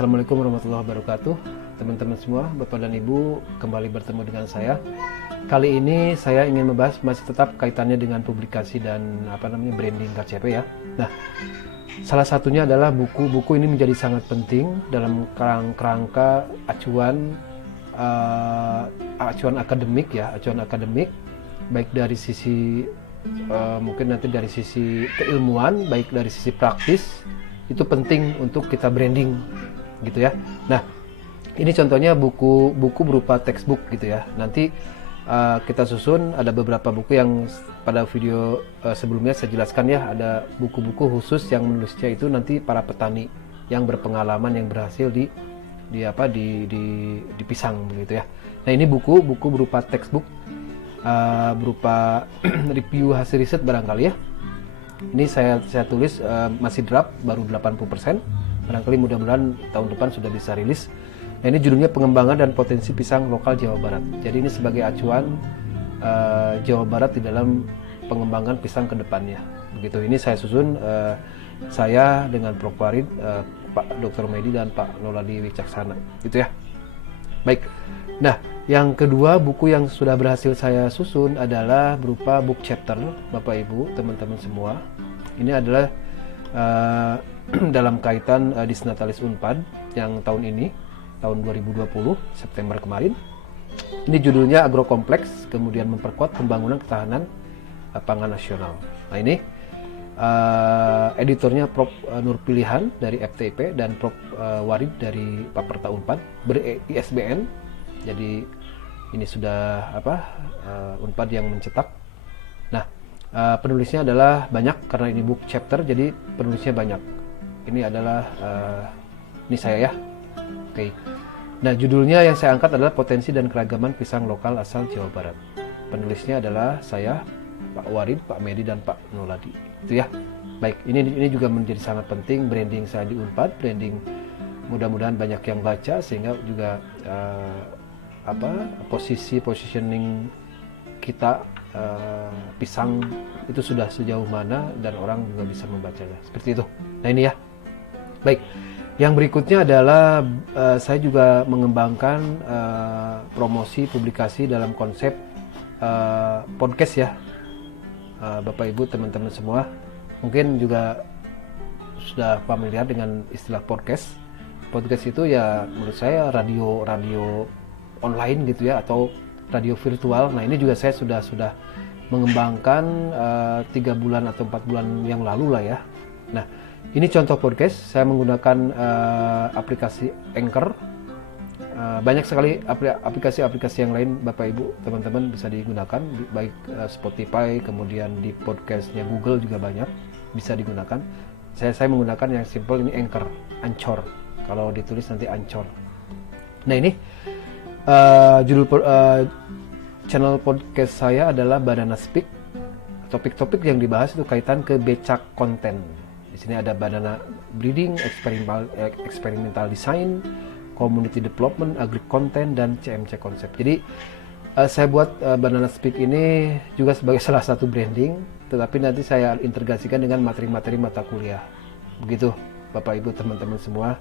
Assalamualaikum warahmatullahi wabarakatuh. Teman-teman semua, Bapak dan Ibu, kembali bertemu dengan saya. Kali ini saya ingin membahas masih tetap kaitannya dengan publikasi dan branding KCP ya. Nah, salah satunya adalah buku-buku ini menjadi sangat penting dalam kerangka acuan akademik ya, acuan akademik baik dari sisi mungkin nanti dari sisi keilmuan, baik dari sisi praktis, itu penting untuk kita branding gitu ya. Nah, ini contohnya buku berupa textbook gitu ya. Nanti kita susun ada beberapa buku yang pada video sebelumnya saya jelaskan ya, ada buku-buku khusus yang menulisnya itu nanti para petani yang berpengalaman yang berhasil di pisang begitu ya. Nah, ini buku berupa textbook berupa review hasil riset barangkali ya. Ini saya tulis masih draft, baru 80%. Barangkali mudah-mudahan tahun depan sudah bisa rilis. Nah, ini judulnya pengembangan dan potensi pisang lokal Jawa Barat. Jadi ini sebagai acuan Jawa Barat di dalam pengembangan pisang ke depannya. Begitu, ini saya susun saya dengan Prof. Warid, Pak Dr. Medi dan Pak Noladi Wicaksana. Gitu ya. Baik. Nah, yang kedua buku yang sudah berhasil saya susun adalah berupa book chapter, Bapak Ibu, teman-teman semua. Ini adalah dalam kaitan Disnatalis Unpad yang tahun ini, tahun 2020, September kemarin. Ini judulnya Agrokompleks, kemudian memperkuat pembangunan ketahanan pangan nasional. Nah, ini editornya Prof. Nur Pilihan dari FTIP dan Prof. Warid dari Paperta Unpad, ber-ISBN. Jadi ini sudah Unpad yang mencetak. Nah, penulisnya adalah banyak karena ini book chapter, jadi penulisnya banyak. Ini adalah ini saya ya. Oke. Nah, judulnya yang saya angkat adalah Potensi dan Keragaman Pisang Lokal Asal Jawa Barat. Penulisnya adalah saya, Pak Warid, Pak Medi dan Pak Noladi. Itu ya. Baik, ini juga menjadi sangat penting branding saya di Unpad, branding mudah-mudahan banyak yang baca sehingga juga positioning kita pisang itu sudah sejauh mana dan orang juga bisa membacanya seperti itu. Nah, ini ya. Baik, yang berikutnya adalah saya juga mengembangkan promosi publikasi dalam konsep podcast ya. Bapak Ibu, teman-teman semua mungkin juga sudah familiar dengan istilah podcast. Podcast itu ya menurut saya radio online gitu ya, atau radio virtual. Nah, ini juga saya sudah mengembangkan 3 bulan atau 4 bulan yang lalu lah ya. Nah, ini contoh podcast. Saya menggunakan aplikasi Anchor. Banyak sekali aplikasi-aplikasi yang lain, Bapak Ibu, teman-teman bisa digunakan, baik Spotify, kemudian di podcastnya Google juga banyak bisa digunakan. Saya menggunakan yang simple, ini Anchor. Kalau ditulis nanti Anchor. Nah, ini judul channel podcast saya adalah Banana Speak. Topik-topik yang dibahas itu kaitan ke becak konten. Di sini ada banana breeding, experimental design, community development, agri content, dan CMC konsep. Jadi saya buat Banana Speak ini juga sebagai salah satu branding, tetapi nanti saya integrasikan dengan materi-materi mata kuliah. Begitu, Bapak Ibu, teman-teman semua.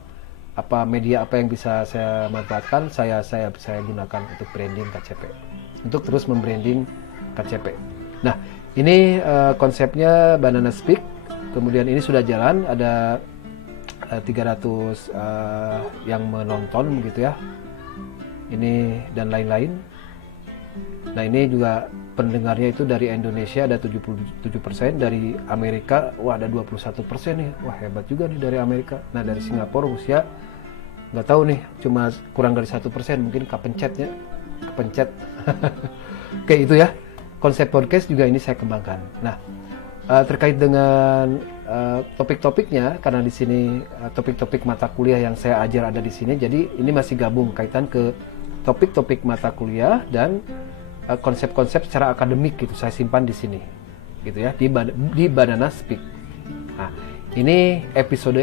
Media apa yang bisa saya manfaatkan, saya gunakan untuk branding KCP, untuk terus membranding KCP. Nah, ini konsepnya Banana Speak. Kemudian ini sudah jalan, ada 300 yang menonton begitu ya. Ini dan lain-lain. Nah, ini juga pendengarnya itu dari Indonesia ada 77%, dari Amerika ada 21% nih. Wah, hebat juga nih dari Amerika. Nah, dari Singapura, Rusia nggak tahu nih, cuma kurang dari 1%, mungkin kepencet. Oke, itu ya. Konsep podcast juga ini saya kembangkan. Nah, terkait dengan topik-topiknya, karena di sini topik-topik mata kuliah yang saya ajar ada di sini, jadi ini masih gabung kaitan ke topik-topik mata kuliah dan konsep-konsep secara akademik gitu saya simpan di sini, gitu ya, di Banana Speak. Nah, ini episode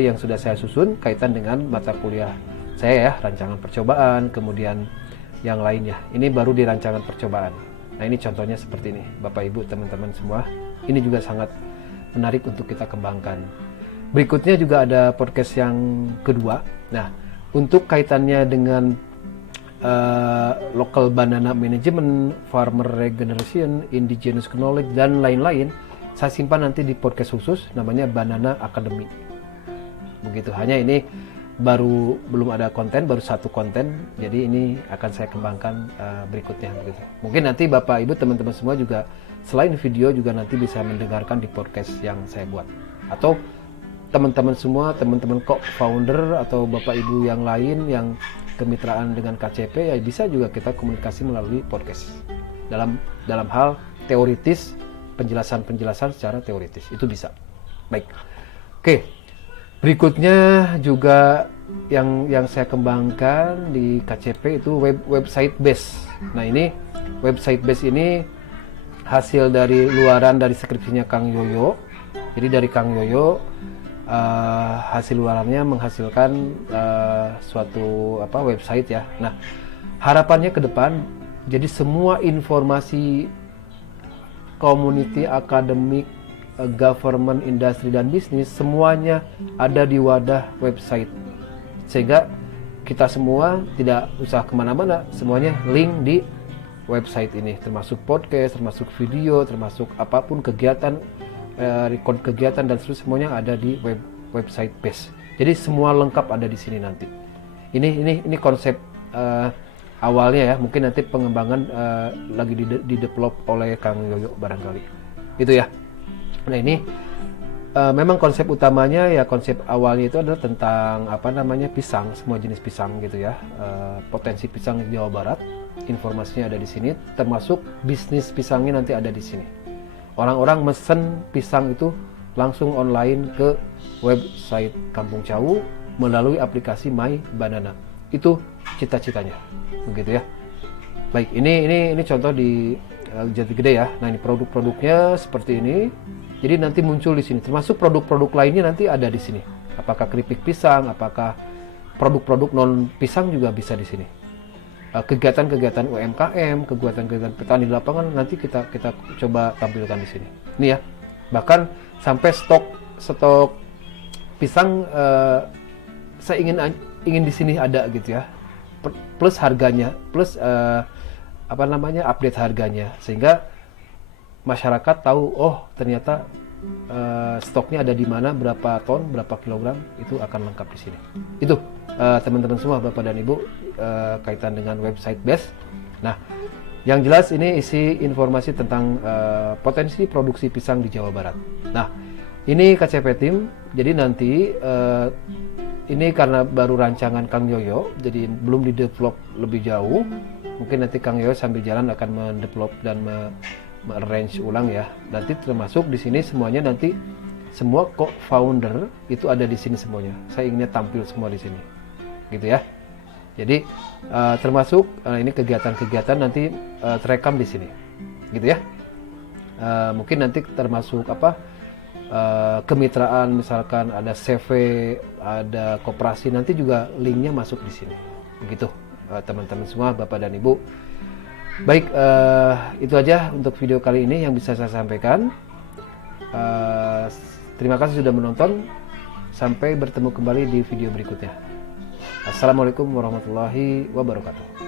yang sudah saya susun kaitan dengan mata kuliah saya ya, rancangan percobaan, kemudian yang lainnya. Ini baru di rancangan percobaan. Nah, ini contohnya seperti ini, Bapak Ibu, teman-teman semua. Ini juga sangat menarik untuk kita kembangkan. Berikutnya juga ada podcast yang kedua. Nah, untuk kaitannya dengan local banana management, farmer regeneration, indigenous knowledge, dan lain-lain, saya simpan nanti di podcast khusus namanya Banana Academy. Begitu, hanya ini belum ada konten, baru satu konten, jadi ini akan saya kembangkan berikutnya begitu. Mungkin nanti Bapak Ibu teman-teman semua juga selain video juga nanti bisa mendengarkan di podcast yang saya buat, atau teman-teman semua, teman-teman co-founder atau Bapak Ibu yang lain yang kemitraan dengan KCP, ya bisa juga kita komunikasi melalui podcast dalam hal teoritis, penjelasan secara teoritis itu bisa. Baik, oke. Berikutnya juga yang saya kembangkan di KCP itu website base. Nah, ini website base ini hasil dari luaran dari skripsinya Kang Yoyo. Jadi dari Kang Yoyo hasil luarannya menghasilkan suatu website ya. Nah, harapannya ke depan jadi semua informasi community, akademik, government, industri, dan bisnis semuanya ada di wadah website, sehingga kita semua tidak usah kemana-mana, semuanya link di website ini, termasuk podcast, termasuk video, termasuk apapun kegiatan, record kegiatan dan semuanya ada di website base. Jadi semua lengkap ada di sini nanti. Ini konsep awalnya ya, mungkin nanti pengembangan lagi di-develop oleh Kang Yoyo barangkali. Itu ya. Nah, ini memang konsep utamanya ya, konsep awalnya itu adalah tentang pisang, semua jenis pisang gitu ya. Potensi pisang di Jawa Barat, informasinya ada di sini, termasuk bisnis pisangnya nanti ada di sini. Orang-orang mesen pisang itu langsung online ke website Kampung Cawu melalui aplikasi My Banana. Itu cita-citanya, begitu ya. Baik, ini contoh di Jati Gede ya. Nah, ini produk-produknya seperti ini. Jadi nanti muncul di sini, termasuk produk-produk lainnya nanti ada di sini. Apakah keripik pisang, apakah produk-produk non pisang juga bisa di sini. Kegiatan-kegiatan UMKM, kegiatan-kegiatan petani di lapangan nanti kita coba tampilkan di sini. Ini ya. Bahkan sampai stok pisang saya ingin di sini ada gitu ya. Plus harganya, plus update harganya, sehingga masyarakat tahu, oh ternyata stoknya ada di mana, berapa ton, berapa kilogram, itu akan lengkap di sini. Itu teman-teman semua, Bapak dan Ibu, kaitan dengan website base. Nah, yang jelas ini isi informasi tentang potensi produksi pisang di Jawa Barat. Nah, ini KCP Team, jadi nanti ini karena baru rancangan Kang Yoyo, jadi belum di-develop lebih jauh. Mungkin nanti Kang Yoyo sambil jalan akan mendevelop dan arrange ulang ya. Nanti termasuk di sini semuanya, nanti semua co-founder itu ada di sini semuanya. Saya inginnya tampil semua di sini, gitu ya. Jadi termasuk ini kegiatan-kegiatan nanti terekam di sini, gitu ya. Mungkin nanti termasuk kemitraan, misalkan ada CV, ada koperasi, nanti juga linknya masuk di sini, begitu teman-teman semua, Bapak dan Ibu. Baik, itu aja untuk video kali ini yang bisa saya sampaikan. Terima kasih sudah menonton. Sampai bertemu kembali di video berikutnya. Assalamualaikum warahmatullahi wabarakatuh.